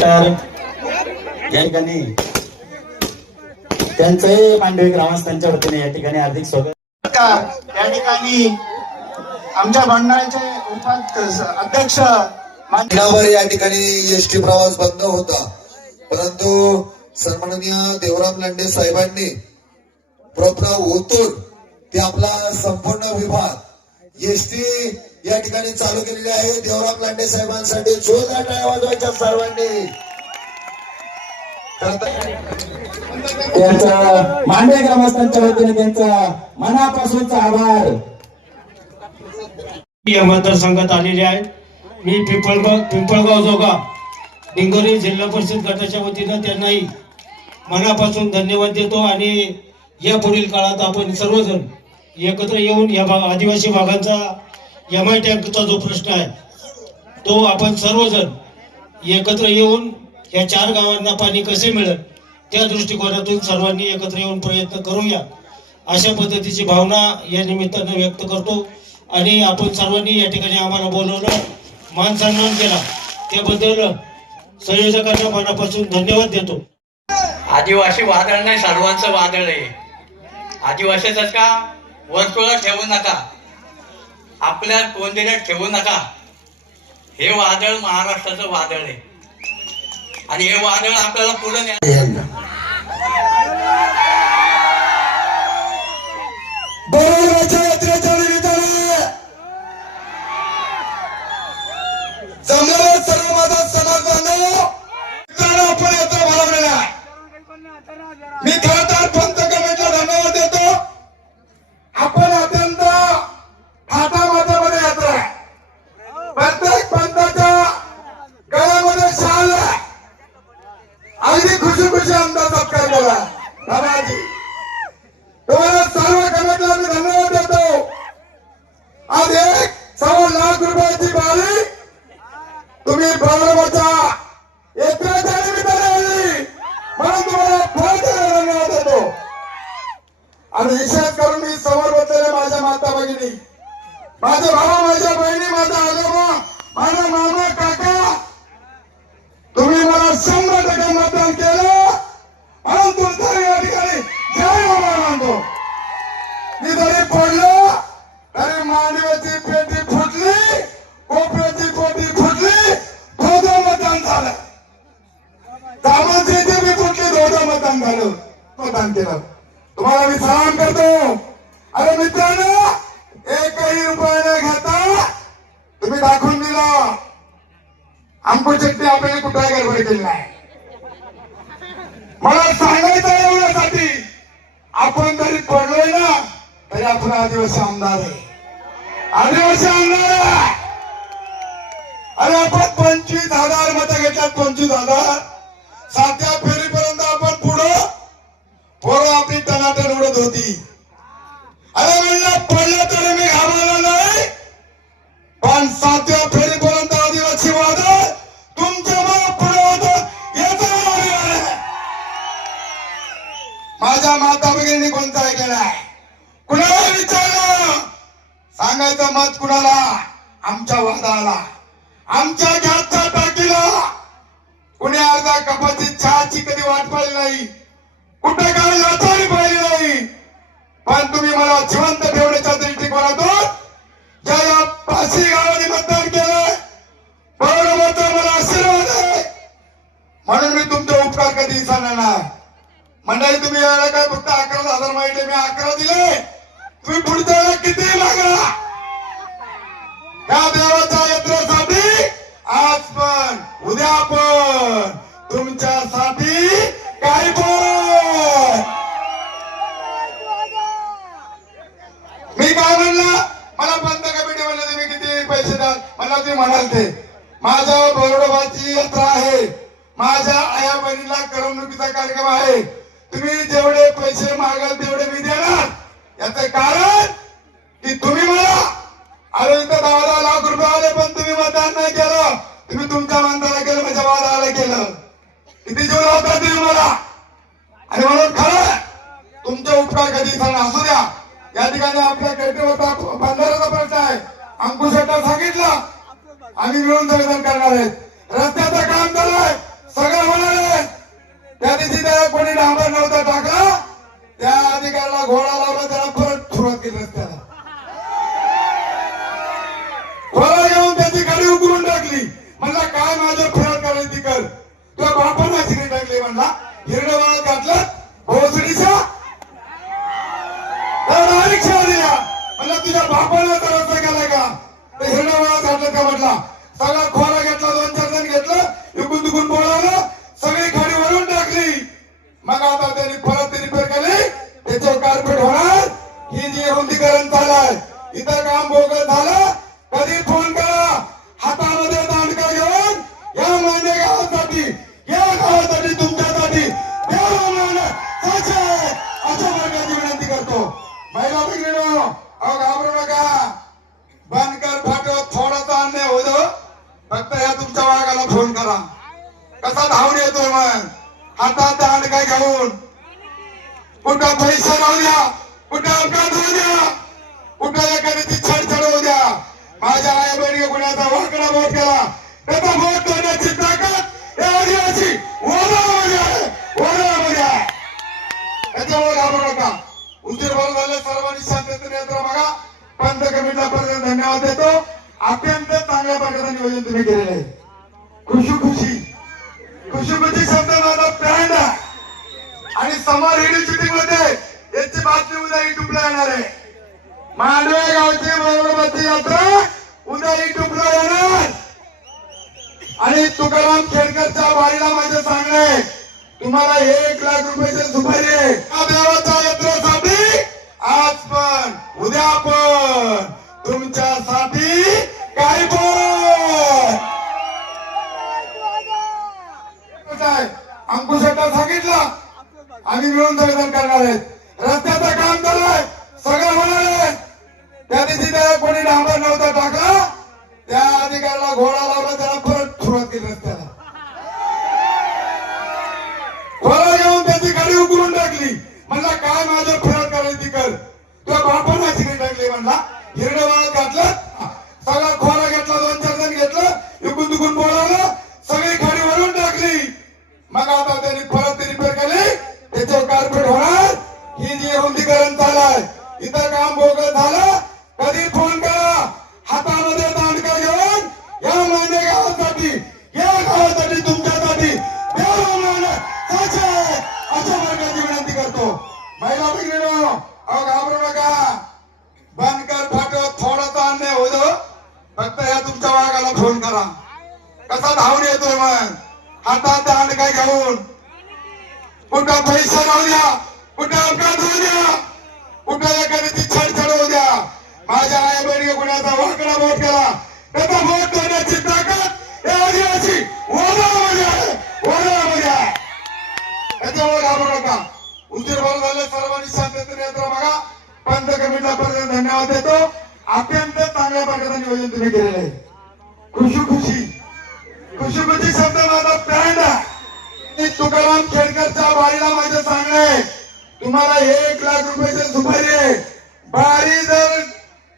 तर या ठिकाणी त्यांचंही मांडवी ग्रामस्थांच्या वतीने या ठिकाणी हार्दिक स्वागत. या ठिकाणी आमच्या मंडळाचे उपाध्यक्ष अध्यक्ष महिनाभर या ठिकाणी एस टी प्रवास बंद होता. परंतु सन्माननीय देवराम लांडे साहेबांनी प्रॉपर ओतून ते आपला संपूर्ण विभाग एस टी या ठिकाणी चालू केलेली आहे देवराम लांडे साहेबांसाठी जोरदार टाळ्या वाजवायच्या सर्वांनी. त्यांचा मांडे ग्रामस्थांच्या वतीने त्यांचा मनापासूनचा आभार. या मतदारसंघात आलेले आहेत मी पिंपळगाव पिंपळगाव जोगा डिंगोरी जिल्हा परिषद गटाच्या वतीनं त्यांनाही मनापासून धन्यवाद देतो आणि या पुढील काळात आपण सर्वजण एकत्र येऊन या भाग आदिवासी भागांचा एम आय टँकचा जो प्रश्न आहे तो आपण सर्वजण एकत्र येऊन या चार गावांना पाणी कसे मिळेल त्या दृष्टिकोनातून सर्वांनी एकत्र येऊन प्रयत्न करूया. अशा पद्धतीची भावना या निमित्तानं व्यक्त करतो आणि आपण सर्वांनी या ठिकाणी आम्हाला बोलवलं मान सन्मान केला. त्याबद्दल संयोजकांना मनापासून धन्यवाद देतो. आदिवासी वादळ नाही सर्वांचं वादळ आहे. आदिवासीच का वर्तुळात ठेवू नका. आपल्या कोंदिल्यात ठेवू नका. हे वादळ महाराष्ट्राचं वादळ आहे. आणि हे वादळ आपल्याला पुढे न्या सर्व माझा समाज बांधव आपण यात्रा भरवलेला मी खरं लाख रुपयाची बारी तुम्ही बरोबरच्या एकट्याच्या निमित्ताने आली. म्हणून तुम्हाला धन्यवाद देतो आणि विशेष करून मी समोर बसलेले माझ्या माता भगिनी. माझे भावा माझ्या बहिणी माझा आजोबा माझा मामा काका. तुम्ही मला शंभर टक्के मतदान केलं. एकही रुपया न घेता तुम्ही दाखवून दिलं. अंकुश चटणी आपल्याला कुठलाही गडबड केली नाही. मला सांगायचं एवढ्यासाठी आपण जरी पडलोय ना तरी आपण आदिवासी आमदार आहे. आदिवासी आमदार आहे. अरे आपण पंचवीस हजार मत घेतल्यात पंचवीस हजार. सातव्या फेरीपर्यंत आपण पुढं पोरं आपली टनाटन उडत होती. अरे म्हणलं पडलं तरी मी घाबरलो. पण सातव्या फेरीपर्यंत आदिवासी वादळ तुमच्या मग पुढे होत. याचा माझ्या माता भगिनी कोणता ऐकलाय कुणाला विचारलं? सांगायचं मत कुणाला? आमच्या वादाला. आमच्या गॅसच्या टाकीला कुणी अर्धा कपाची चहाची कधी वाट पाहिली नाही. कुठे काय लाचारी पाहिली नाही. पण तुम्ही मला जिवंत ठेवण्याच्या दृष्टिकोनातून पाचही गावाने मतदान केलंय. बरोबरचा मला आशीर्वाद आहे. म्हणून मी तुमचे उपकार कधी सांगणार मंडळी तुम्ही यायला काय फक्त अकरा हजार माहिती मी अकरा दिले. तुम्ही पुढच्या वेळेला किती मागा. या देवाच्या यात्रेसाठी आज पण उद्या पण तुमच्यासाठी काही पण. मी काय म्हणलं मला पंत कमिटी म्हणलं तुम्ही किती पैसे द्या म्हणाल ते माझ्या बरोडोबाची यात्रा आहे. माझ्या आया बहिणीला करमणुकीचा कार्यक्रम आहे. तुम्ही जेवढे पैसे मागाल तेवढे मी देणार. याच कारण की तुम्ही मला अरविंद इथं दहा दहा लाख रुपये आले पण तुम्ही मतदान नाही केलं. तुम्ही तुमच्या माणसाला केलं माझ्या वादाला केलं. किती जीव लावता तुम्ही मला? आणि म्हणून खरं तुमचे उपकार कधी सण असू द्या. या ठिकाणी आपल्या कॅटेवरचा बंधाराचा प्रश्न आहे. अंकुशेटा सांगितलं आम्ही मिळून दर्शन करणार आहेत. रस्त्याचं काम झालंय सगळं होणार आहे. त्या दिवशी त्याला कोणी डांबर नव्हता टाकला. त्या अधिकाऱ्याला घोडा लावला त्याला परत सुरुवात केली रस्त्याला. घोडा घेऊन त्याची गाडी उकरून टाकली. म्हणला काय माझं फिरात करायची कर? तुला बापाला शिरे टाकली. म्हणला हिरडे वाळत घातलं तर हिरडवाळा घातलं का म्हटला सगळा खोरा घेतला दोन चार जण घेतलं. इकून तिकून बोलावलं. सगळी खाडी वरून टाकली. मग आता त्यांनी परत रिपेअर केली. त्याच्यावर कार्पेट होणार. ही जी रुंदीकरण चालाय इतर काम बोगस झालं. कधी फोन करा. हातामध्ये दांडका घेऊन या मान्य गावासाठी या गावासाठी तुमच्यासाठी. अशा प्रकारची विनंती करतो. महिला भगिनीनो अहो घाबरू नका. बंद वाघाला कसा धावून येतो मग? हातात दांडका घेऊन कुठं पैसा राहू द्या कुठं अपघात होऊ द्या कुठं एखाद्याची छडछड होऊ द्या. माझ्या आई बहिणी कुणाचा वाकडा बोट केला? त्याचा बोट धरण्याची ताकद या आदिवासी वनामध्ये आहे वनामध्ये आहे. त्याच्यामुळे घाबरू नका. उशीर झालं सर्वांनी शांततेने यात्रा बघा. पंत कमिटीला पर्यंत धन्यवाद देतो. अत्यंत चांगल्या प्रकारचं नियोजन तुम्ही केलेलं आहे. खुशी खुशी खुशी खुशी शब्द माझा ब्रँड आहे. आणि समोर शूटिंगमध्ये याची बातमी उद्या युट्यूबला येणार आहे. मांडवे गावची मोहब्बती यात्रा उद्या युट्यूबला येणार. आणि तुकाराम खेडकरच्या वारीला माझे सांगणे तुम्हाला एक लाख रुपयाचे सुपारी आहे. या देवाच्या यात्रेसाठी आज पण उद्या पण. अंकुशेटा सांगितलं. आम्ही मिळून संविधान करणार आहेत. रस्त्याचं काम चाललंय सगळं होणार आहे. त्या दिवशी त्याला कोणी डांबर नव्हता टाकला. त्या अधिकाऱ्याला घोडा लावला. त्याला परत सुरुवात केली रस्त्याला. घोडा घेऊन त्याची गाडी उकरून टाकली. म्हणला काय माझं फिरत करायची कर? तुला बापानं ऍक्सिडेंट टाकली म्हणला. हिरडे वाळत घातलं. सगळा काम भोग झालं. कधी फोन करा हातामध्ये दांडका घेऊन या मान्य गावासाठी या गावासाठी तुमच्यासाठी. अशा प्रकारची विनंती करतो. महिला भगिनीनो अहो घाबरू नका. बनकर फाटो थोडासा अन्याय होतो फक्त या तुमच्या वाघाला फोन करा. कसा धावून येतोय मग? हातात दांडका घेऊन. कुठं पैसा राहू द्या कुठं अपघात होऊ द्या. कुठं एखाद्याची छडछड होऊ द्या. माझ्या आई बहिणी कुणाचा वाकडा बोट केला. त्याचा बोट करण्याची ताकद या आदिवासी आहे. आहे. त्याच्यामुळे घाबरू नका. उशीर बरं झालं सर्वांनी शांततेने यात्रा बघा. पंत कमिटीला पर्यंत धन्यवाद देतो. अत्यंत चांगल्या प्रकारचं नियोजन तुम्ही केलेलं आहे. खुशी खुशी. खुशी खुशी शब्द माझा ब्रँड तुकाराम खेडकरच्या वारीला माझे आहे तुम्हाला एक लाख रुपयाचे सुपारी आहे. बारी जर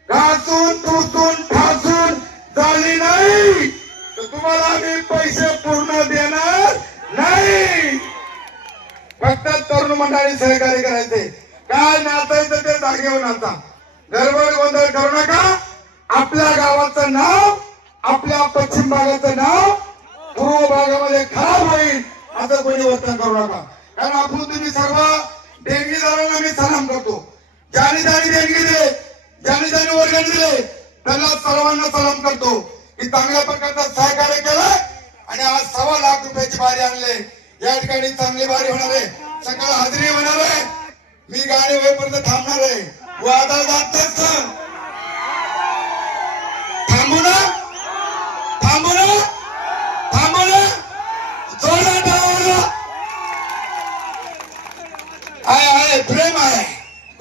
घासून टुसून ठासून झाली नाही तर तुम्हाला मी पैसे पूर्ण देणार नाही. फक्त तरुण मंडळी सहकार्य करायचे. काय नाचायचं ते जागेवर नाचा गडबड गोंधळ करू नका. आपल्या गावाचं नाव आपल्या पश्चिम भागाचं नाव पूर्व भागामध्ये खराब होईल असं कोणी वर्तन करू नका. कारण आपण तुम्ही सर्व देणगीदारांना मी सलाम करतो. ज्याने ज्याने देणगी दिले ज्याने ज्याने वर्गण दिले त्यांना सर्वांना सलाम करतो. की चांगल्या प्रकारचा सहकार्य केलंय आणि आज सव्वा लाख रुपयाची बारी आणले. या ठिकाणी चांगली बारी होणार आहे. सकाळ हजेरी होणार आहे. मी गाडी वेळपर्यंत थांबणार आहे. वादा जात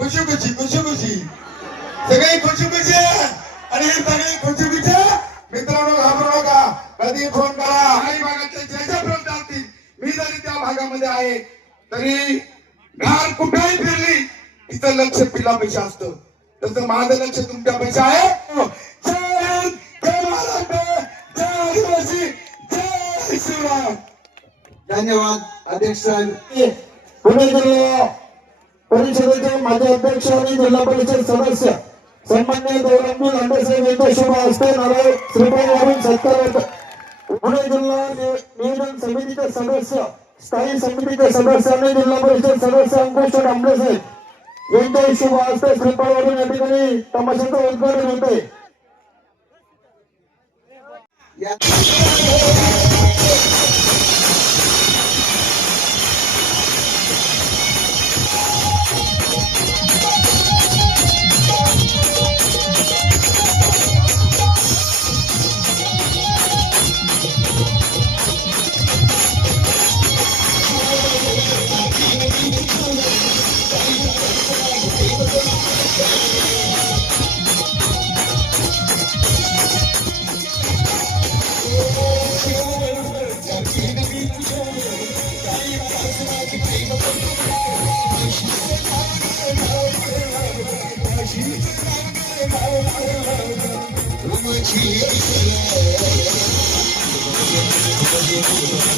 खुशी खुशी खुशी खुशी सगळी खुशी खुशी आणि ही सगळी खुशी खुशी मित्रांनो घाबरू नका. कधी फोन करा. काही भागातले जे जे प्रश्न असतील. मी जरी त्या भागामध्ये आहे तरी घाल कुठेही फिरली तिचं लक्ष पिलापेक्षा असतं. तसं माझं लक्ष तुमच्यापेक्षा आहे. धन्यवाद अध्यक्ष पुणे जिल्हा परिषदेचे माजी अध्यक्ष आणि जिल्हा परिषद सदस्य सन्मान्य गौरंगी लांडेसाहेब यांच्या शुभ हस्ते नारायण श्रीपाद वाढून सत्कार. होत पुणे जिल्हा नियोजन समितीचे सदस्य स्थायी समितीचे सदस्य आणि जिल्हा परिषद सदस्य अंकुश डांबळे साहेब यांच्या शुभ हस्ते श्रीपाद वाढून या ठिकाणी तमाशाचं उद्घाटन होते